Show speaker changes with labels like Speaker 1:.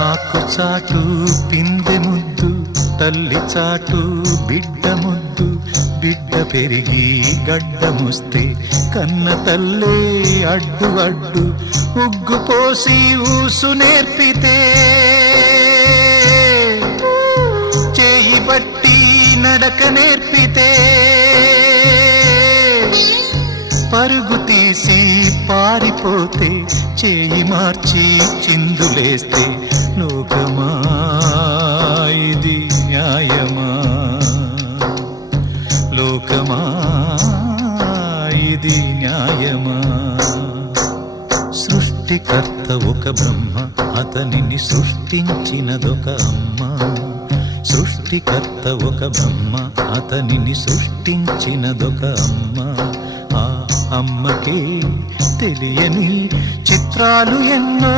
Speaker 1: ఆకు చాటు పిందె ముద్దు తల్లి చాటు బిడ్డ ముద్దు బిడ్డ పెరిగి గడ్డముస్తే కన్న తల్లే అడ్డు అడ్డు ఉగ్గు పోసి ఊసు నేర్పితే. చేయి బట్టి నడక నేర్పితే పరుగు తీసి పారిపోతే చేయి మార్చి చిందులేస్తే లోకమా ఇది న్యాయమా? లోకమా? ఇది న్యాయమా? సృష్టికర్త ఒక బ్రహ్మ అతనిని సృష్టించినదొక అమ్మ. సృష్టికర్త ఒక బ్రహ్మ అతనిని సృష్టించినదొక అమ్మ. అమ్మకే తెలియని చిత్రాలు ఎన్నో